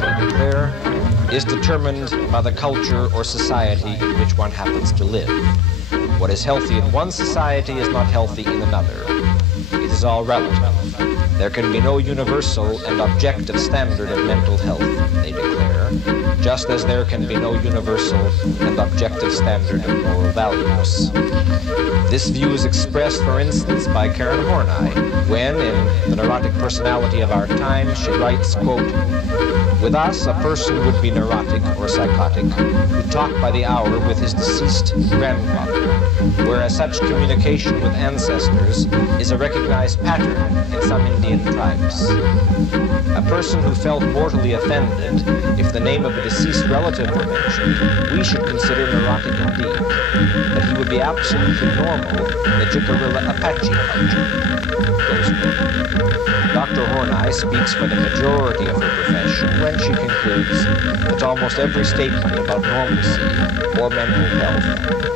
they declare, is determined by the culture or society in which one happens to live. What is healthy in one society is not healthy in another. It is all relative. There can be no universal and objective standard of mental health, they declare, just as there can be no universal and objective standard of moral values. This view is expressed, for instance, by Karen Horney, when, in The Neurotic Personality of Our Time, she writes, quote, "With us, a person would be neurotic or psychotic who talked by the hour with his deceased grandfather, whereas such communication with ancestors is a recognized pattern in some Indian tribes. A person who felt mortally offended if the name of a deceased relative were mentioned, we should consider neurotic indeed, but he would be absolutely normal in the Jicarilla Apache culture." Close quote. Dr. Horney speaks for the majority of her profession when she concludes that almost every statement about normalcy or mental health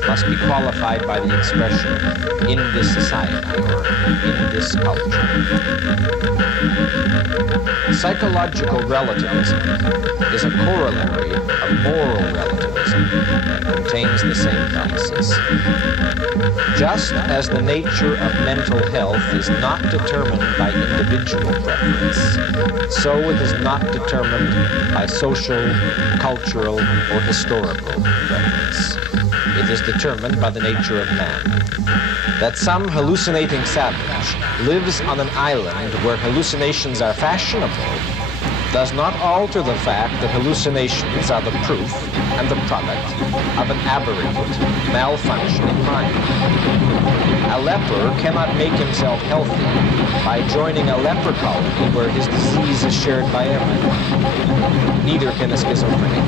must be qualified by the expression "in this society" or "in this culture." Psychological relativism is a corollary of moral relativism and contains the same premises. Just as the nature of mental health is not determined by individual preference, so it is not determined by social, cultural, or historical preference. It is determined by the nature of man. That some hallucinating savage lives on an island where hallucinations are fashionable does not alter the fact that hallucinations are the proof and the product of an aberrant, malfunctioning mind. A leper cannot make himself healthy by joining a leper colony where his disease is shared by everyone. Neither can a schizophrenic.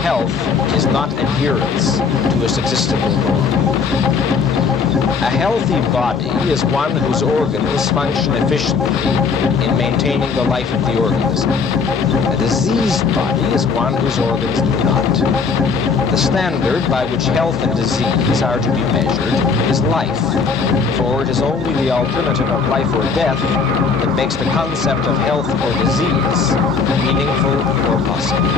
Health is not adherence to a statistical norm. A healthy body is one whose organs function efficiently in maintaining the life of the organism. A diseased body is one whose organs do not. The standard by which health and disease are to be measured is life, for it is only the alternative of life or death that makes the concept of health or disease meaningful or possible.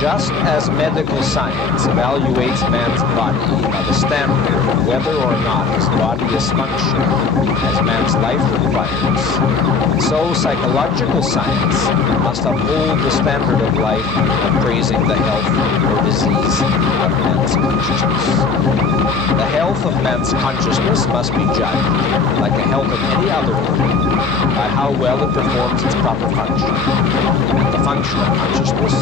Just as medical science evaluates man's body by the standard of whether or not his body is functioning as man's life requires, so psychological science must uphold the standard of life of praising the health or disease of man's consciousness. The health of man's consciousness must be judged, like the health of any other organ, by how well it performs its proper function. And the function of consciousness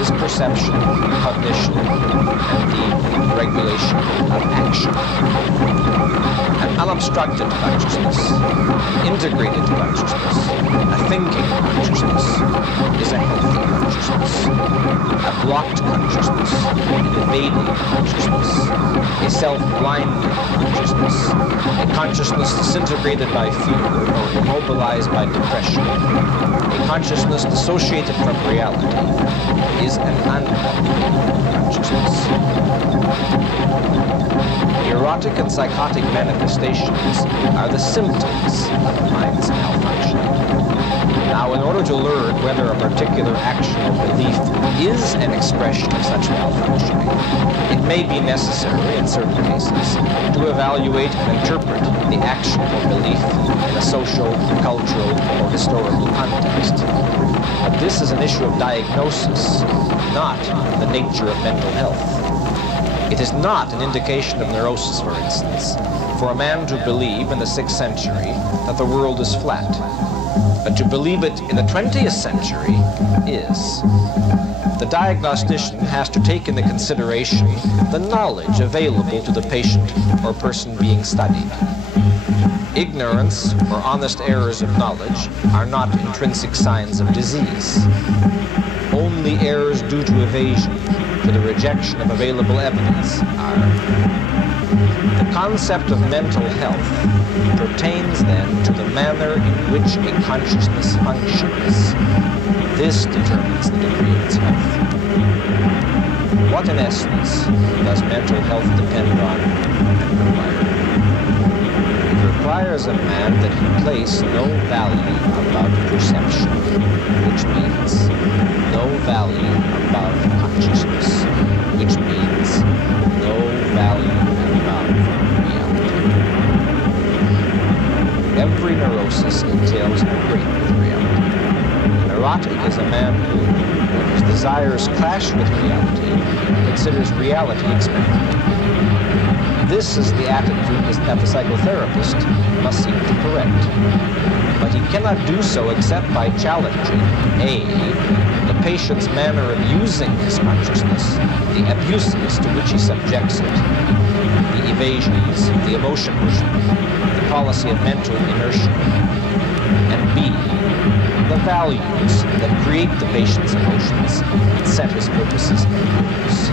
is perception, cognition, and the regulation of action. An unobstructed consciousness, an integrated consciousness, a thinking consciousness is a healthy consciousness. A blocked consciousness, an evading consciousness, a self-blinded consciousness, a consciousness disintegrated by fear or immobilized by depression, a consciousness dissociated from reality, is an unhealthy consciousness. Neurotic and psychotic manifestations are the symptoms of the mind's malfunctioning. Now, in order to learn whether a particular action or belief is an expression of such malfunctioning, it may be necessary, in certain cases, to evaluate and interpret the action or belief in a social, cultural, or historical context. But this is an issue of diagnosis, not the nature of mental health. It is not an indication of neurosis, for instance, for a man to believe in the 6th century that the world is flat. But to believe it in the 20th century is. The diagnostician has to take into consideration the knowledge available to the patient or person being studied. Ignorance or honest errors of knowledge are not intrinsic signs of disease. Only errors due to evasion, to the rejection of available evidence, are. The concept of mental health pertains then to the manner in which a consciousness functions. This determines the degree of its health. What, in essence, does mental health depend on and require? It requires of man that he place no value above perception, which means no value above consciousness, which means no value above reality. Every neurosis entails a break with reality. A neurotic is a man who, when his desires clash with reality, considers reality expected. This is the attitude that the psychotherapist must seek to correct. But he cannot do so except by challenging A, the patient's manner of using his consciousness, the abuses to which he subjects it, the evasions, the emotions, the policy of mental inertia, and B, the values that create the patient's emotions and set his purposes in use.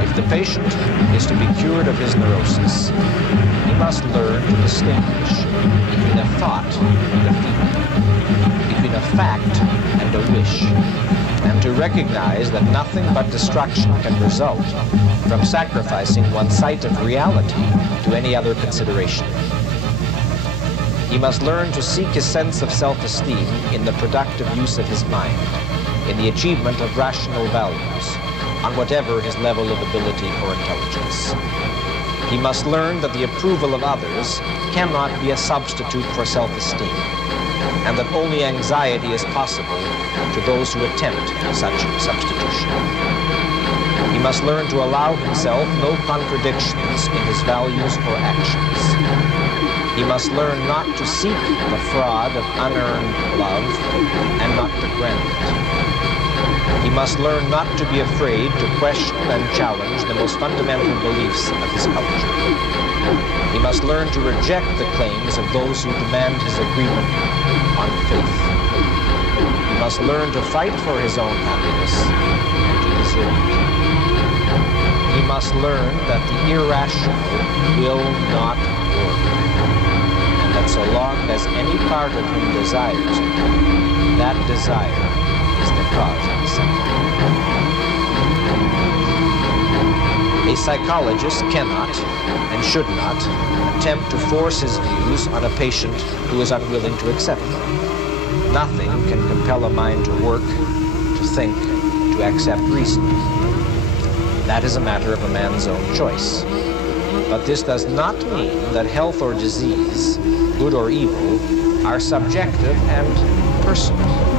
If the patient is to be cured of his neurosis, he must learn to distinguish between a thought and a feeling, between a fact and a wish, and to recognize that nothing but destruction can result from sacrificing one's sight of reality to any other consideration. He must learn to seek his sense of self-esteem in the productive use of his mind, in the achievement of rational values, on whatever his level of ability or intelligence. He must learn that the approval of others cannot be a substitute for self-esteem, and that only anxiety is possible to those who attempt such substitution. He must learn to allow himself no contradictions in his values or actions. He must learn not to seek the fraud of unearned love and not to grant it. He must learn not to be afraid to question and challenge the most fundamental beliefs of his culture. He must learn to reject the claims of those who demand his agreement on faith. He must learn to fight for his own happiness and to deserve it. He must learn that the irrational will not work, and that so long as any part of him desires it, that desire is the cause of the suffering. A psychologist cannot and should not attempt to force his views on a patient who is unwilling to accept them. Nothing can compel a mind to work, to think, to accept reason. That is a matter of a man's own choice. But this does not mean that health or disease, good or evil, are subjective and personal.